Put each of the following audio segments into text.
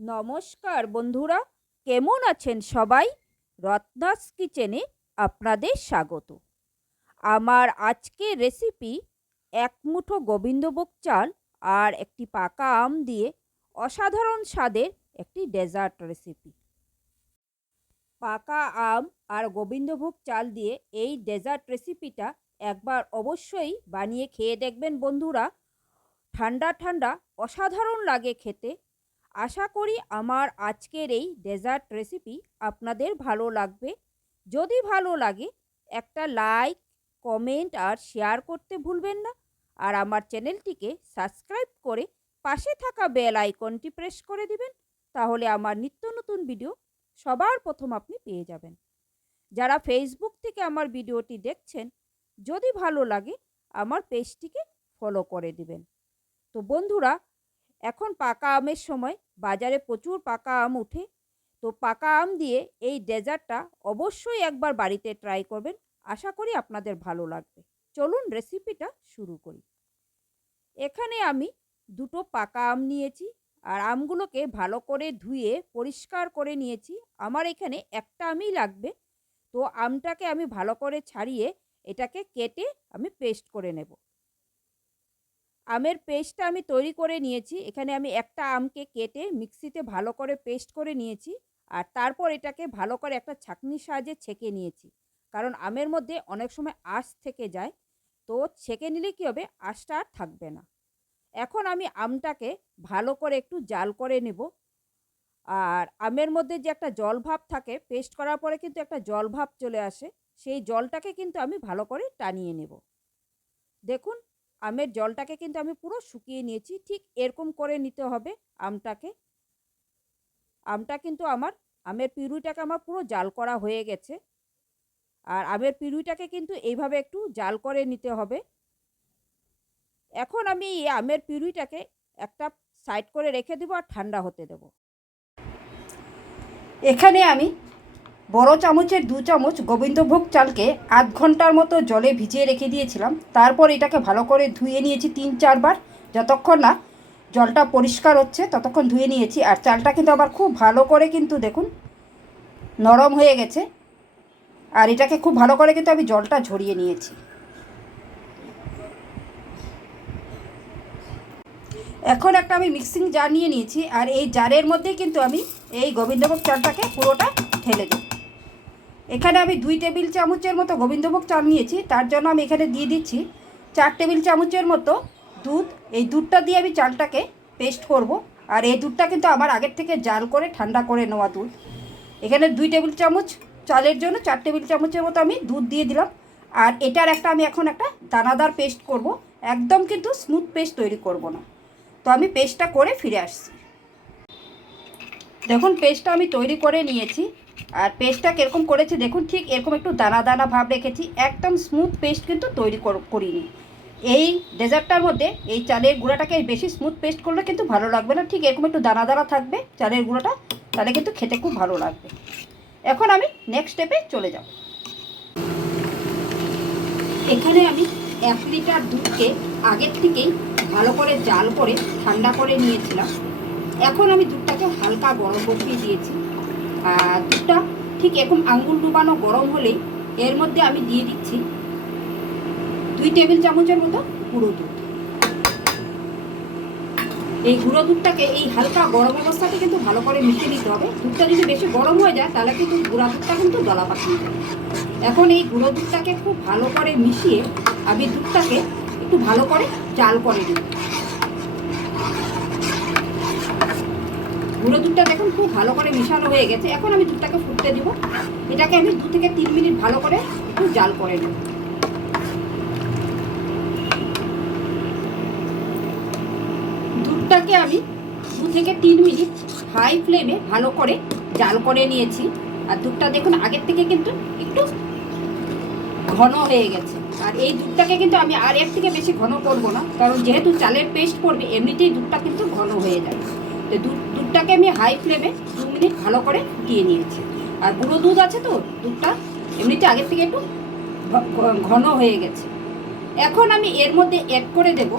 নমস্কার বন্ধুরা, কেমন আছেন সবাই? রত্নাস কিচেনে আপনাদের স্বাগত। আমার আজকের রেসিপি এক মুঠো গোবিন্দভোগ চাল আর একটি পাকা আম দিয়ে অসাধারণ স্বাদের একটি ডেজার্ট রেসিপি পাকা আম আর গোবিন্দভোগ চাল দিয়ে এই ডেজার্ট রেসিপিটা একবার অবশ্যই বানিয়ে খেয়ে দেখবেন বন্ধুরা। ঠান্ডা ঠান্ডা, অসাধারণ লাগে খেতে। আশা করি আমার আজকের এই ডেজার্ট রেসিপি আপনাদের ভালো লাগবে। যদি ভালো লাগে, একটা লাইক কমেন্ট আর শেয়ার করতে ভুলবেন না। আর আমার চ্যানেলটিকে সাবস্ক্রাইব করে পাশে থাকা বেল আইকনটি প্রেস করে দিবেন। তাহলে আমার নিত্য নতুন ভিডিও সবার প্রথম আপনি পেয়ে যাবেন। যারা ফেসবুক থেকে আমার ভিডিওটি দেখছেন, যদি ভালো লাগে, আমার পেজটিকে ফলো করে দিবেন। তো বন্ধুরা এখন পাকা আমের সময় বাজারে প্রচুর পাকা আম উঠে তো পাকা আম দিয়ে এই ডেজার্টটা অবশ্যই একবার বাড়িতে ট্রাই করবেন। আশা করি আপনাদের ভালো লাগবে। চলুন রেসিপিটা শুরু করি। এখানে আমি দুটো পাকা আম নিয়েছি আর আমগুলোকে ভালো করে ধুয়ে পরিষ্কার করে নিয়েছি। আমার এখানে একটা আমই লাগবে। তো আমটাকে আমি ভালো করে ছাড়িয়ে এটাকে কেটে আমি পেস্ট করে নেব। আমের পেস্টটা আমি তৈরি করে নিয়েছি। এখানে আমি একটা আমকে কেটে মিক্সিতে ভালো করে পেস্ট করে নিয়েছি আর তারপর এটাকে ভালো করে একটা ছাঁকনির সাহায্যে ছেঁকে নিয়েছি। কারণ আমের মধ্যে অনেক সময় আঁশ থেকে যায়। তো ছেঁকে নিলে কী হবে? আঁশটা আর থাকবে না। এখন আমি আমটাকে ভালো করে একটু জাল করে নেব। আর আমের মধ্যে যে একটা জল ভাব থাকে, পেস্ট করার পরে কিন্তু একটা জল ভাব চলে আসে। সেই জলটাকে কিন্তু আমি ভালো করে টানিয়ে নেব। দেখুন আমের জলটাকে কিন্তু আমি পুরো শুকিয়ে নিয়েছি, ঠিক এরকম করে নিতে হবে আমটাকে। আমটা কিন্তু আমার, আমের পিউরিটাকে আমার পুরো জাল করা হয়ে গেছে। আর আমের পিউরিটাকে কিন্তু এইভাবে একটু জাল করে নিতে হবে। এখন আমি এই আমের পিউরিটাকে একটা সাইড করে রেখে দেবো আর ঠান্ডা হতে দেবো। এখানে আমি বড় চামচের দু চামচ গোবিন্দভোগ চালকে আধ ঘণ্টার মতো জলে ভিজিয়ে রেখে দিয়েছিলাম। তারপর এটাকে ভালো করে ধুয়ে নিয়েছি তিন চারবার। যতক্ষণ না জলটা পরিষ্কার হচ্ছে, ততক্ষণ ধুয়ে নিয়েছি। আর চালটা কিন্তু আবার খুব ভালো করে কিন্তু দেখুন নরম হয়ে গেছে। আর এটাকে খুব ভালো করে কিন্তু আমি জলটা ঝরিয়ে নিয়েছি। এখন একটা আমি মিক্সিং জার নিয়ে নিয়েছি। আর এই জারের মধ্যেই কিন্তু আমি এই গোবিন্দভোগ চালটাকে পুরোটা ঢেলে দেব। এখানে আমি দুই টেবিল চামচের মতো গোবিন্দভোগ চাল নিয়েছি, তার জন্য আমি এখানে দিয়ে দিচ্ছি চার টেবিল চামচের মতো দুধ। এই দুধটা দিয়ে আমি চালটাকে পেস্ট করব, আর এই দুধটা কিন্তু আমার আগের থেকে জাল করে ঠান্ডা করে নেওয়া দুধ। এখানে দুই টেবিল চামচ চালের জন্য চার টেবিল চামচের মতো আমি দুধ দিয়ে দিলাম, আর এটার একটা আমি এখন একটা দানাদার পেস্ট করব। একদম কিন্তু স্মুথ পেস্ট তৈরি করব না। তো আমি পেস্টটা করে ফিরে আসছি। দেখুন পেস্টটা আমি তৈরি করে নিয়েছি। আর পেস্টটা কীরকম করেছি, দেখুন, ঠিক এরকম একটু দানা দানা ভাব রেখেছি। একদম স্মুথ পেস্ট কিন্তু তৈরি করিনি। এই ডেজার্টটার মধ্যে এই চালের গুঁড়াটাকে বেশি স্মুথ পেস্ট করলে কিন্তু ভালো লাগবে না। ঠিক এরকম একটু দানা দানা থাকবে চালের গুঁড়োটা, তাহলে কিন্তু খেতে খুব ভালো লাগবে। এখন আমি নেক্সট স্টেপে চলে যাব। এখানে আমি এক লিটার দুধকে আগের থেকেই ভালো করে জাল করে, ঠান্ডা করে নিয়েছিলাম। এখন আমি দুধটাকে হালকা গরম বসিয়ে দিয়েছি। আর দুধটা ঠিক এরকম আঙ্গুল ডুবানো গরম হলেই এর মধ্যে আমি দিয়ে দিচ্ছি দুই টেবিল চামচের মতো গুঁড়ো দুধ। এই গুঁড়ো দুধটাকে এই হালকা গরম অবস্থাতে কিন্তু ভালো করে মিশিয়ে নিতে হবে। দুধটা যদি বেশি গরম হয়ে যায়, তাহলে কিন্তু গুঁড়া দুধটা কিন্তু দলা পাকিয়ে যাবে। এখন এই গুঁড়ো দুধটাকে খুব ভালো করে মিশিয়ে আমি দুধটাকে একটু ভালো করে জাল করে দিই গুঁড়ো দুধটা দেখুন খুব ভালো করে মেশানো হয়ে গেছে। এখন আমি দুধটাকে ফুটতে দিব। এটাকে আমি দু থেকে তিন মিনিট ভালো করে একটু জাল করে নেব। দুধটাকে আমি দু থেকে তিন মিনিট হাই ফ্লেমে ভালো করে জাল করে নিয়েছি। আর দুধটা দেখুন, আগের থেকে কিন্তু একটু ঘন হয়ে গেছে। আর এই দুধটাকে কিন্তু আমি আর এর থেকে বেশি ঘন করব না। কারণ যেহেতু চালের পেস্ট করবে এমনিতেই দুধটা কিন্তু ঘন হয়ে যাবে। দুধ দুধটাকে আমি হাই ফ্লেমে দু মিনিট ভালো করে দিয়ে নিয়েছি। আর গুঁড়ো দুধ আছে তো, দুধটা এমনিতে আগের থেকে একটু ঘন হয়ে গেছে। এখন আমি এর মধ্যে অ্যাড করে দেব।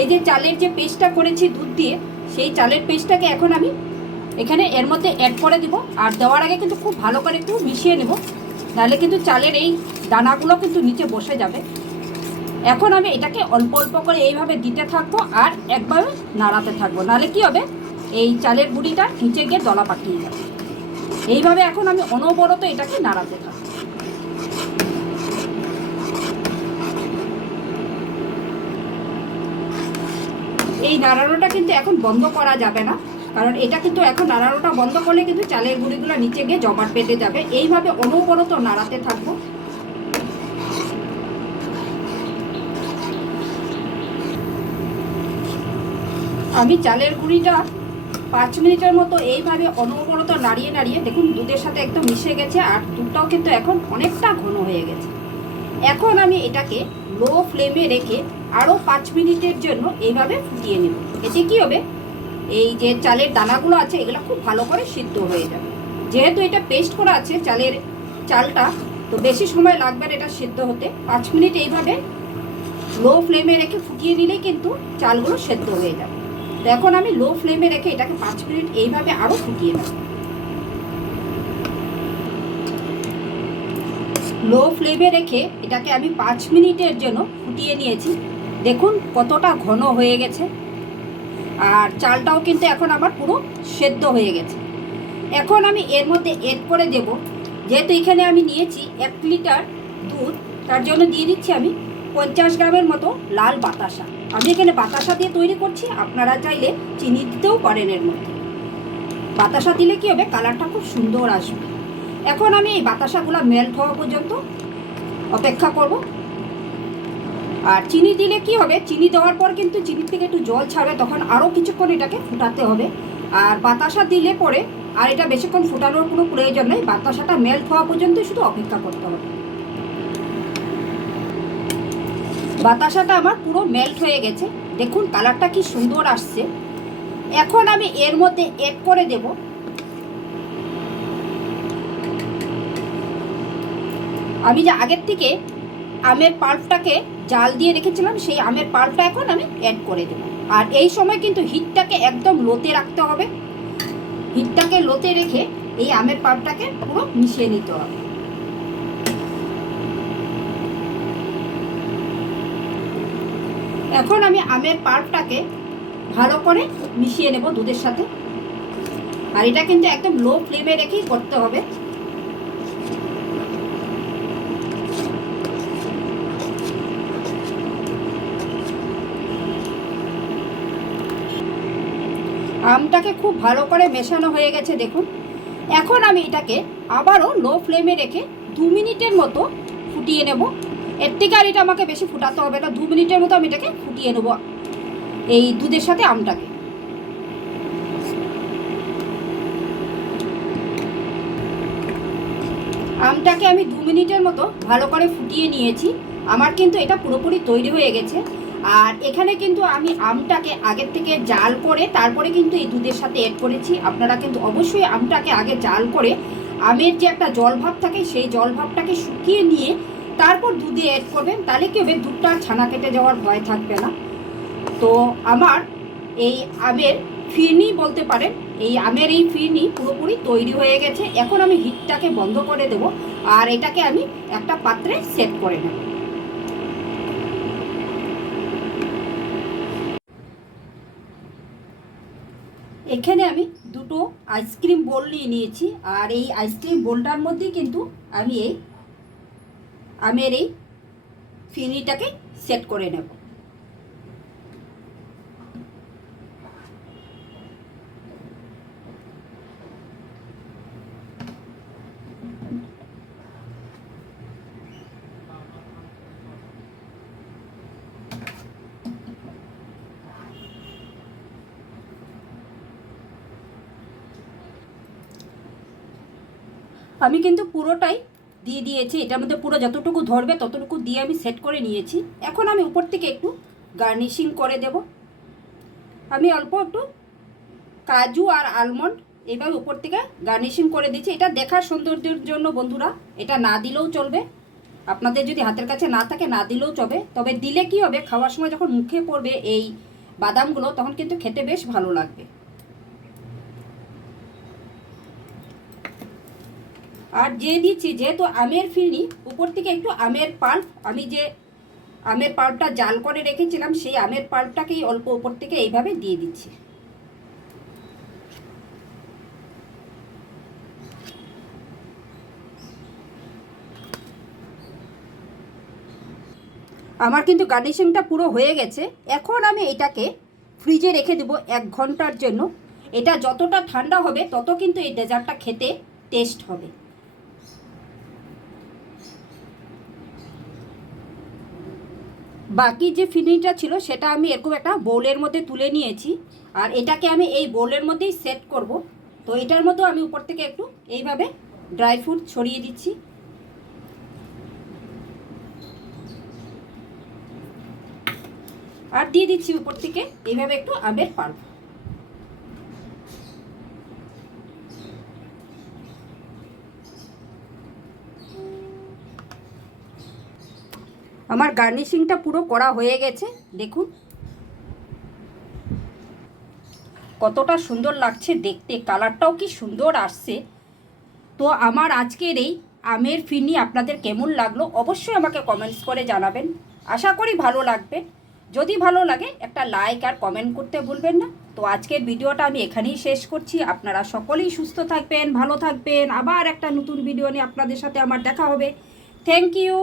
এই যে চালের যে পেস্টটা করেছি দুধ দিয়ে, সেই চালের পেস্টটাকে এখন আমি এখানে এর মধ্যে অ্যাড করে দিব। আর দেওয়ার আগে কিন্তু খুব ভালো করে একটু মিশিয়ে নেব। নাহলে কিন্তু চালের এই দানাগুলো কিন্তু নিচে বসে যাবে। এখন আমি এটাকে অল্প অল্প করে এইভাবে দিতে থাকব আর একবার নাড়াতে থাকব। নাহলে কি হবে? এই চালের গুঁড়িটা নিচে গিয়ে দলা পাকিয়ে যাবে। এইভাবে এখন আমি অনবরত এটাকে নাড়াতে থাকব। এই নাড়ানোটা কিন্তু এখন বন্ধ করা যাবে না, কারণ এটা কিন্তু এখন নাড়ানোটা বন্ধ করলে কিন্তু চালের গুঁড়িগুলো নিচে গিয়ে জমাট পেতে যাবে। এইভাবে অনবরত নাড়াতে থাকব। আমি চালের গুঁড়িটা পাঁচ মিনিটের মতো এইভাবে অনবরত নাড়িয়ে নাড়িয়ে, দেখুন, দুধের সাথে একদম মিশে গেছে আর দুধটাও কিন্তু এখন অনেকটা ঘন হয়ে গেছে। এখন আমি এটাকে লো ফ্লেমে রেখে আরও পাঁচ মিনিটের জন্য এইভাবে ফুটিয়ে নেব। এতে কি হবে? এই যে চালের দানাগুলো আছে, এগুলো খুব ভালো করে সিদ্ধ হয়ে যাবে। যেহেতু এটা পেস্ট করা আছে চালের চালটা, তো বেশি সময় লাগবে এটা সিদ্ধ হতে। পাঁচ মিনিট এইভাবে লো ফ্লেমে রেখে ফুটিয়ে নিলেই কিন্তু চালগুলো সেদ্ধ হয়ে যাবে। তো এখন আমি লো ফ্লেমে রেখে এটাকে পাঁচ মিনিট এইভাবে আরও ফুটিয়ে নেব। লো ফ্লেমে রেখে এটাকে আমি পাঁচ মিনিটের জন্য ফুটিয়ে নিয়েছি। দেখুন কতটা ঘন হয়ে গেছে। আর চালটাও কিন্তু এখন আমার পুরো সেদ্ধ হয়ে গেছে। এখন আমি এর মধ্যে এড করে দেব। যেহেতু এখানে আমি নিয়েছি এক লিটার দুধ, তার জন্য দিয়ে দিচ্ছি আমি পঞ্চাশ গ্রামের মতো লাল বাতাসা। আমি এখানে বাতাসা দিয়ে তৈরি করছি, আপনারা চাইলে চিনি দিতেও পারেন এর মধ্যে। বাতাসা দিলে কি হবে? কালারটা খুব সুন্দর আসবে। এখন আমি এই বাতাসাগুলো মেল্ট হওয়া পর্যন্ত অপেক্ষা করব। আর চিনি দিলে কি হবে? চিনি দেওয়ার পর কিন্তু চিনির থেকে একটু জল ছাড়বে, তখন আরও কিছুক্ষণ এটাকে ফুটাতে হবে। আর বাতাসা দিলে পরে আর এটা বেশিক্ষণ ফুটানোর কোনো প্রয়োজন নেই। বাতাসাটা মেল্ট হওয়া পর্যন্ত শুধু অপেক্ষা করতে হবে। বাতাসাটা আমার পুরো মেল্ট হয়ে গেছে। দেখুন কালারটা কি সুন্দর আসছে। এখন আমি এর মধ্যে এড করে দেব। আমি যে আগের থেকে আমের পাল্পটাকে জাল দিয়ে রেখেছিলাম, সেই আমের পাল্পটা এখন আমি অ্যাড করে দেব। আর এই সময় কিন্তু হিটটাকে একদম লোতে রাখতে হবে। হিটটাকে লোতে রেখে এই আমের পাল্পটাকে পুরো মিশিয়ে নিতে হবে। এখন আমি আমের পাল্পটাকে ভালো করে মিশিয়ে নেব দুধের সাথে। আর এটা কিন্তু একদম লো ফ্লেমে রেখেই করতে হবে। আমটাকে খুব ভালো করে মেশানো হয়ে গেছে, দেখুন। এখন আমি এটাকে আবারও লো ফ্লেমে রেখে দু মিনিটের মতো ফুটিয়ে নেব। এর থেকে আর এটা আমাকে বেশি ফুটাতে হবে না। দু মিনিটের মতো আমি এটাকে ফুটিয়ে নেব। এই দুধের সাথে আমটাকে। আমটাকে আমি দু মিনিটের মতো ভালো করে ফুটিয়ে নিয়েছি। আমার কিন্তু এটা পুরোপুরি তৈরি হয়ে গেছে। আর এখানে কিন্তু আমি আমটাকে আগের থেকে জাল করে তারপরে কিন্তু এই দুধের সাথে এড করেছি। আপনারা কিন্তু অবশ্যই আমটাকে আগে জাল করে আমের যে একটা জল ভাব থাকে, সেই জল ভাবটাকে শুকিয়ে নিয়ে তারপর দুধে অ্যাড করবেন, তাহলে কি হবে? দুধটা ছানা কেটে যাওয়ার ভয় থাকবে না। তো আমার এই আমের ফিরনি বলতে পারেন, এই আমের এই ফিরনি পুরোপুরি তৈরি হয়ে গেছে। এখন আমি হিটটাকে বন্ধ করে দেব আর এটাকে আমি একটা পাত্রে সেট করে নেব। এখানে আমি দুটো আইসক্রিম বোল নিয়ে নিয়েছি। আর এই আইসক্রিম বোলটার মধ্যেই কিন্তু আমি এই আমের এই ফিরনিটাকে সেট করে নেব। আমি কিন্তু পুরোটাই দিয়ে দিয়েছি। এটার মধ্যে পুরো যতটুকু ধরবে, ততটুকু দিয়ে আমি সেট করে নিয়েছি। এখন আমি উপর থেকে একটু গার্নিশিং করে দেব। আমি অল্প একটু কাজু আর আলমন্ড এইভাবে উপর থেকে গার্নিশিং করে দিচ্ছি। এটা দেখার সৌন্দর্যের জন্য বন্ধুরা, এটা না দিলেও চলবে। আপনাদের যদি হাতের কাছে না থাকে, না দিলেও চলবে। তবে দিলে কি হবে, খাওয়ার সময় যখন মুখে পড়বে এই বাদামগুলো, তখন কিন্তু খেতে বেশ ভালো লাগবে। আর যে দিচ্ছি, যেহেতু আমের ফিরনি, উপর থেকে একটু আমের পাল্প, আমি যে আমের পাল্পটা জাল করে রেখেছিলাম, সেই আমের পাল্পটাকেই অল্প উপর থেকে এইভাবে দিয়ে দিচ্ছি। আমার কিন্তু গার্নিশিংটা পুরো হয়ে গেছে। এখন আমি এটাকে ফ্রিজে রেখে দেবো এক ঘণ্টার জন্য। এটা যতটা ঠান্ডা হবে, তত কিন্তু এই ডেজার্টটা খেতে টেস্ট হবে। বাকি যে ফিনিটা ছিল, সেটা আমি এরকম একটা বোলের মধ্যে তুলে নিয়েছি। আর এটাকে আমি এই বোলের মধ্যেই সেট করব। তো এটার মধ্যেও আমি উপর থেকে একটু এইভাবে ড্রাই ফ্রুট ছড়িয়ে দিচ্ছি। আর দিয়ে দিচ্ছি উপর থেকে, এইভাবে একটু আমের পাল্প আমার গার্নিশিংটা পুরো করা হয়ে গেছে, দেখুন। কতটা সুন্দর লাগছে দেখতে, কালারটাও কি সুন্দর আসছে। তো আমার আজকের এই আমের ফিরনি আপনাদের কেমন লাগল অবশ্যই আমাকে কমেন্টস করে জানাবেন। আশা করি ভালো লাগবে। যদি ভালো লাগে, একটা লাইক আর কমেন্ট করতে ভুলবেন না। তো আজকের ভিডিওটা আমি এখানেই শেষ করছি। আপনারা সকলেই সুস্থ থাকবেন, ভালো থাকবেন। আবার একটা নতুন ভিডিও নিয়ে আপনাদের সাথে আমার দেখা হবে। Thank you